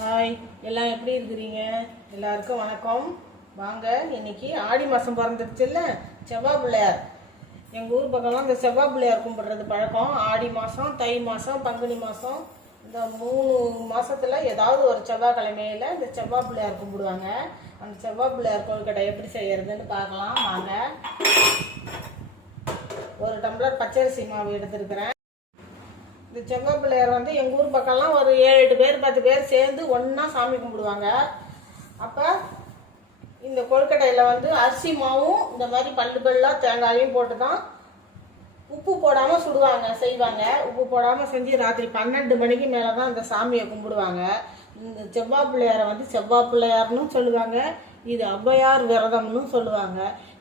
Hi, எல்லாம் எப்படி இருக்கிறீங்க? எல்லாருக்கும் வணக்கம். வாங்க, இன்னைக்கு ஆடி மாதம் பிறந்துருச்சுல்ல, செவ்வாய் பிள்ளையார். எங்கள் ஊர் பக்கம்லாம் இந்த செவ்வாய் பிள்ளையார் கும்பிட்றது பழக்கம். ஆடி மாதம், தை மாதம், பங்குனி மாதம், இந்த 3 மாதத்தில் ஏதாவது ஒரு செவ்வாய்க்கிழமையில் இந்த செவ்வாய் பிள்ளையார் கும்பிடுவாங்க. அந்த செவ்வாய் பிள்ளையார் கொழுக்கட்டை எப்படி செய்யறதுன்னு பார்க்கலாம் வாங்க. ஒரு டம்ளர் பச்சரிசி மாவு எடுத்துருக்கிறேன். இந்த செவ்வாய் பிள்ளையார் எங்கள் ஊர் பக்கம்லாம் ஒரு 7-8 பேர் 10 பேர் சேர்ந்து ஒன்றா சாமி கும்பிடுவாங்க. அப்போ இந்த கொழுக்கட்டையில் அரிசி மாவும் இந்த மாதிரி பல்லாக தேங்காயும் போட்டு தான் உப்பு போடாமல் செய்வாங்க. உப்பு போடாமல் செஞ்சு ராத்திரி 12 மணிக்கு மேலே தான் இந்த சாமியை கும்பிடுவாங்க. இந்த செவ்வாய் பிள்ளையாரை செவ்வாய் பிள்ளையார்னு சொல்லுவாங்க. இது ஔவையார் விரதம்னு சொல்லுவாங்க.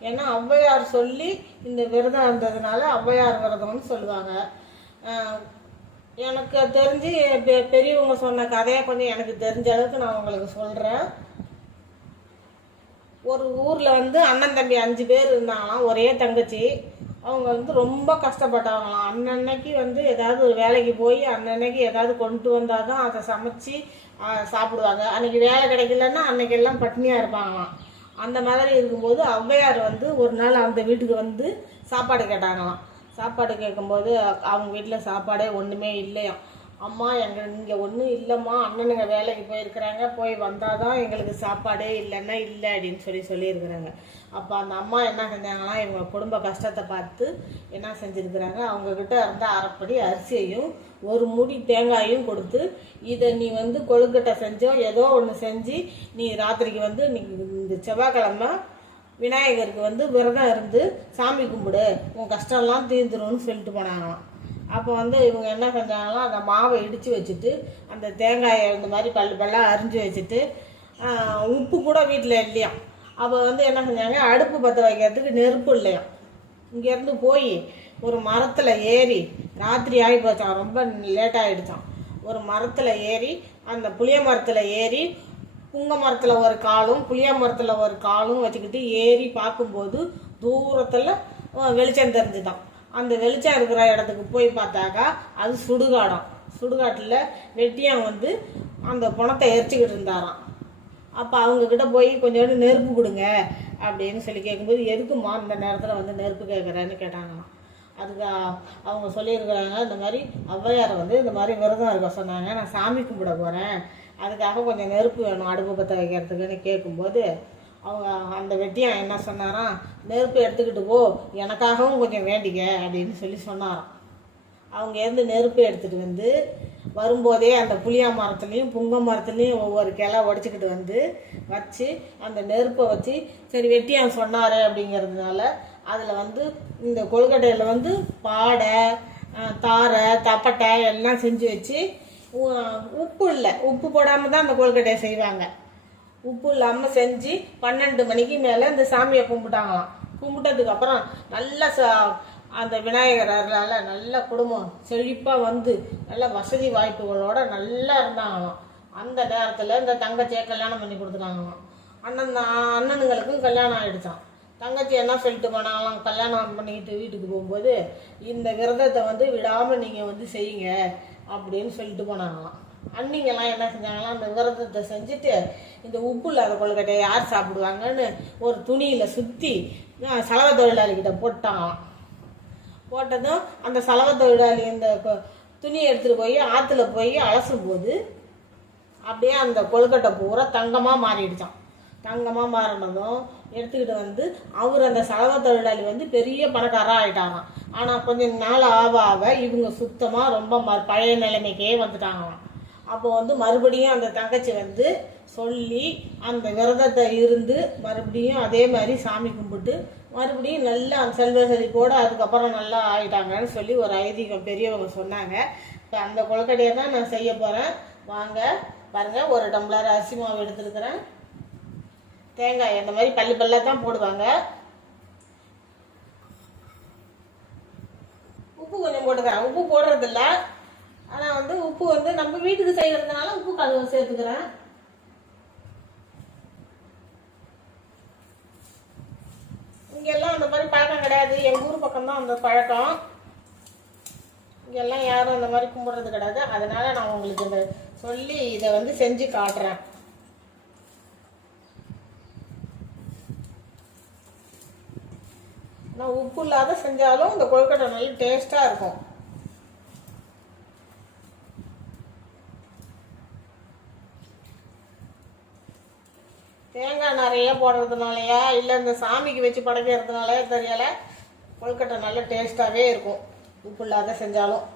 ஏன்னா ஔவையார் சொல்லி இந்த விரதம் இருந்ததுனால ஔவையார் விரதம்னு சொல்லுவாங்க. எனக்கு தெரிஞ்சு பெரியவங்க சொன்ன கதையை கொஞ்சம் எனக்கு தெரிஞ்ச அளவுக்கு நான் உங்களுக்கு சொல்கிறேன். ஒரு ஊரில் அண்ணன் தம்பி 5 பேர் இருந்தாங்களாம், ஒரே தங்கச்சி. அவங்க ரொம்ப கஷ்டப்பட்டவங்களாம். அன்னன்னைக்கு ஏதாவது ஒரு வேலைக்கு போய் அன்னன்னைக்கு ஏதாவது கொண்டு வந்தால் தான் அதை சமைச்சு சாப்பிடுவாங்க. அன்றைக்கி வேலை கிடைக்கலன்னா அன்றைக்கெல்லாம் பட்னியாக இருப்பாங்களாம். அந்த மாதிரி இருக்கும்போது ஔவையார் ஒரு நாள் அந்த வீட்டுக்கு சாப்பாடு கேட்டாங்களாம். சாப்பாடு கேட்கும்போது அவங்க வீட்டில் சாப்பாடே ஒன்றுமே இல்லையாம். அம்மா இங்கே ஒன்றும் இல்லைம்மா, அண்ணனுங்க வேலைக்கு போயிருக்கிறாங்க, போய் வந்தால் தான் எங்களுக்கு சாப்பாடே இல்லைன்னா இல்லை அப்படின்னு சொல்லியிருக்கிறாங்க. அப்போ அந்த அம்மா என்ன செஞ்சாங்களாம், இவங்க குடும்ப கஷ்டத்தை பார்த்து என்ன செஞ்சுருக்கிறாங்க, அவங்கக்கிட்ட இருந்த அரைப்படி அரிசியையும் 1 மூடி தேங்காயும் கொடுத்து, இதை நீ கொழுக்கட்டை செஞ்சோ ஏதோ ஒன்று செஞ்சு நீ ராத்திரிக்கு நீ இந்த செவ்வாய்க்கிழமை விநாயகருக்கு விரதம் இருந்து சாமி கும்பிடு, உன் கஷ்டம்லாம் தீர்ந்துரும்னு சொல்லிட்டு போனாங்களாம். அப்போ இவங்க என்ன செஞ்சாங்களாம், அந்த மாவை இடித்து வச்சுட்டு அந்த தேங்காயை இந்த மாதிரி பல்லாக அரிஞ்சு வச்சுட்டு உப்பு கூட வீட்டில் இல்லையாம். அப்போ என்ன செஞ்சாங்க, அடுப்பு பற்ற வைக்கிறதுக்கு நெருப்பு இல்லையாம். இங்கேருந்து போய் ஒரு மரத்தில் ஏறி, ராத்திரி ஆகி போச்சான், ரொம்ப லேட்டாகிடுச்சான். ஒரு மரத்தில் ஏறி, அந்த புளிய மரத்தில் ஏறி புங்க மரத்தில் ஒரு காலும் புளிய மரத்தில் ஒரு காலும் வச்சுக்கிட்டு ஏறி பார்க்கும்போது தூரத்தில் வெளிச்சம் தெரிஞ்சுதான். அந்த வெளிச்சம் இருக்கிற இடத்துக்கு போய் பார்த்தாக்கா அது சுடுகாடம். சுடுகாட்டில் வெட்டியான் அந்த பணத்தை எரிச்சிக்கிட்டு இருந்தாராம். அப்போ அவங்கக்கிட்ட போய் கொஞ்சோண்டு நெருப்பு கொடுங்க அப்படின்னு கேட்கும்போது, எதுக்குமா இந்த நேரத்தில் நெருப்பு கேட்குறேன்னு கேட்டாங்களாம். அதுக்கு அவங்க சொல்லியிருக்கிறாங்க, இந்த மாதிரி ஔவையாரை இந்த மாதிரி விரதம் இருக்க சொன்னாங்க, நான் சாமி கும்பிட போகிறேன், அதுக்காக கொஞ்சம் நெருப்பு வேணும் அடுப்பு பற்ற வைக்கிறதுக்குன்னு கேட்கும்போது அவங்க அந்த வெட்டியான் என்ன சொன்னாராம், நெருப்பு எடுத்துக்கிட்டு போ, எனக்காகவும் கொஞ்சம் வேண்டிக்க அப்படின்னு சொன்னாராம். அவங்க நெருப்பு எடுத்துகிட்டு வரும்போதே அந்த புளியா மரத்துலேயும் புங்க மரத்துலேயும் ஒவ்வொரு கிளை உடச்சிக்கிட்டு வச்சு அந்த நெருப்பை வச்சு, சரி வெட்டியான் சொன்னார் அப்படிங்கிறதுனால அதில் இந்த கொழுக்கட்டையில் பாடை தாரை தப்பட்டை எல்லாம் செஞ்சு வச்சு, உப்பு இல்லை, உப்பு போடாமல் தான் அந்த கொழுக்கட்டையை செய்வாங்க. உப்பு இல்லாமல் செஞ்சு 12 மணிக்கு மேலே இந்த சாமியை கும்பிட்டாங்களாம். கும்பிட்டதுக்கப்புறம் நல்ல அந்த விநாயகரால் நல்ல குடும்பம் செழிப்பாக நல்ல வசதி வாய்ப்புகளோடு நல்லா இருந்தாங்களாம். அந்த நேரத்தில் இந்த தங்கச்சியை கல்யாணம் பண்ணி கொடுத்துட்டாங்களாம். அண்ணனுங்களுக்கும் கல்யாணம் ஆகிடுச்சான். தங்கச்சி என்ன சொல்லிட்டு போனாங்களாம், கல்யாணம் பண்ணிக்கிட்டு வீட்டுக்கு போகும்போது, இந்த விரதத்தை விடாமல் நீங்கள் செய்யுங்க அப்படின்னு சொல்லிட்டு போனாங்களாம். அன்னிங்கெல்லாம் என்ன செஞ்சாங்களாம், அந்த விரதத்தை செஞ்சுட்டு இந்த உப்பு இல்லாத கொழுக்கட்டையை யார் சாப்பிடுவாங்கன்னு ஒரு துணியில் சுற்றி சலவை தொழிலாளிகிட்ட போட்டாங்களாம். போட்டதும் அந்த சலவை தொழிலாளி இந்த துணியை எடுத்துகிட்டு போய் ஆற்றுல போய் அலசும் போது அப்படியே அந்த கொழுக்கட்டை பூரா தங்கமாக மாறிடுச்சான். தங்கமாக மாறினதும் எடுத்துக்கிட்டு அவர் அந்த சலவை தொழிலாளி பெரிய பணக்காராக ஆகிட்டாங்களாம். ஆனால் கொஞ்சம் நாள் ஆக இவங்க சுத்தமாக ரொம்ப பழைய நிலைமைக்கே வந்துட்டாங்களாம். அப்போ மறுபடியும் அந்த தங்கச்சி சொல்லி அந்த விரதத்தை இருந்து மறுபடியும் அதே மாதிரி சாமி கும்பிட்டு மறுபடியும் நல்லா அந்த செல்வ செழிப்போடு அதுக்கப்புறம் நல்லா ஆகிட்டாங்கன்னு சொல்லி ஒரு ஐதீகம் பெரியவங்க சொன்னாங்க. இப்போ அந்த கொழுக்கட்டையை தான் நான் செய்ய போகிறேன். வாங்க பாருங்கள், ஒரு டம்ளர் அரிசி மாவு எடுத்துருக்கிறேன். தேங்காய் இந்த மாதிரி பல்லாக தான் போடுவாங்க. உப்பு கொஞ்சம் போட்டுக்கிறேன். உப்பு போடுறதில்ல, ஆனால் உப்பு நம்ம வீட்டுக்கு செய்கிறதுனால உப்பு கழுவு சேர்த்துக்கிறேன். இங்கெல்லாம் அந்த மாதிரி பழக்கம் கிடையாது, எங்கள் ஊர் பக்கம்தான் அந்த பழக்கம். இங்கெல்லாம் யாரும் அந்த மாதிரி கும்பிட்றது கிடையாது. அதனால நான் உங்களுக்கு இந்த சொல்லி இதை வந்து செஞ்சு காட்டுறேன். ஆனால் உப்பு இல்லாத செஞ்சாலும் இந்த கொழுக்கட்டை நல்ல டேஸ்ட்டாக இருக்கும். தேங்காய் நிறைய போடுறதுனாலயா இல்லை இந்த சாமிக்கு வச்சு படைக்கிறதுனாலே தெரியல, கொழுக்கட்டை நல்ல டேஸ்ட்டாகவே இருக்கும் உப்பு இல்லாத செஞ்சாலும்.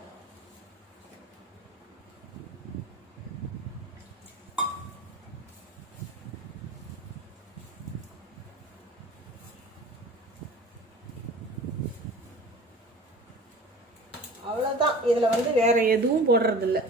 அவ்வளோதான், இதில் வந்து வேற எதுவும் போடுறதில்ல.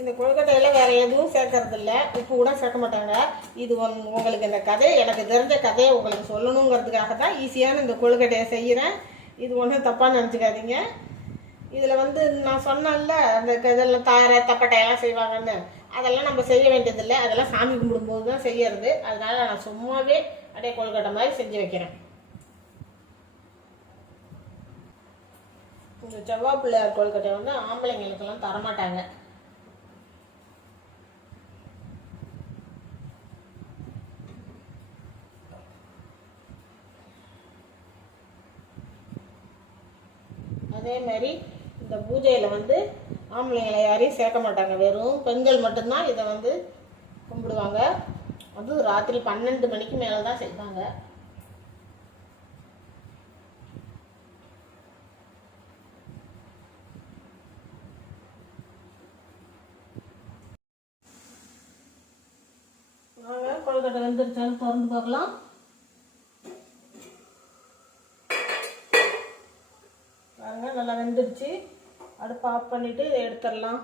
இந்த கொழுக்கட்டையில் வேறு எதுவும் சேர்க்கறதில்ல, உப்பு கூட சேர்க்க மாட்டாங்க. இது உங்களுக்கு இந்த கதை, எனக்கு தெரிஞ்ச கதையை உங்களுக்கு சொல்லணுங்கிறதுக்காக தான் ஈஸியான இந்த கொழுக்கட்டையை செய்கிறேன். இது ஒன்றும் தப்பாக நினச்சிக்காதீங்க. இதில் வந்து நான் சொன்னேன்ல அந்த இதெல்லாம் தாரை தப்பட்டையெல்லாம் செய்வாங்கன்னு, அதெல்லாம் நம்ம செய்ய வேண்டியதில்லை. அதெல்லாம் சாமி கும்பிடும்போது தான் செய்யறது. அதனால் நான் சும்மாவே அப்படியே கொழுக்கட்டை மாதிரி செஞ்சு வைக்கிறேன். இந்த செவ்வாய் பிள்ளையார் கொழுக்கட்டையை வந்து ஆம்பளைங்களுக்கெல்லாம் தரமாட்டாங்க. அதே மாதிரி இந்த பூஜையில் வந்து ஆம்பளைங்களை யாரையும் சேர்க்க மாட்டாங்க, வெறும் பெண்கள் மட்டும்தான் இதை வந்து கும்பிடுவாங்க. அதுவும் ராத்திரி 12 மணிக்கு மேலே தான் செய்வாங்க. நாங்கள் கொழுக்கட்டை வெந்துருச்சாலும் திறந்து பார்க்கலாம். பாருங்க, நல்லா வெந்துடுச்சு. அடுப்பு ஆஃப் பண்ணிட்டு இதை எடுத்துடலாம்.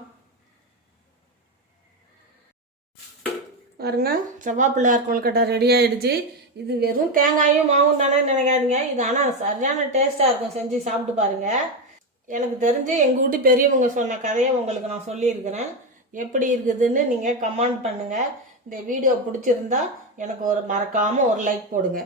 பாருங்க, செவ்வாய் பிள்ளையார் கொழுக்கட்டை ரெடி ஆகிடுச்சு. இது வெறும் தேங்காயும் மாவும் தானே நினைக்காதீங்க, இது ஆனால் சரியான டேஸ்ட்டாக இருக்கும். செஞ்சு சாப்பிட்டு பாருங்கள். எனக்கு தெரிஞ்சு எங்கள் வீட்டு பெரியவங்க சொன்ன கதையை உங்களுக்கு நான் சொல்லியிருக்கிறேன். எப்படி இருக்குதுன்னு நீங்கள் கமெண்ட் பண்ணுங்கள். இந்த வீடியோ பிடிச்சிருந்தா எனக்கு மறக்காமல் ஒரு லைக் போடுங்க.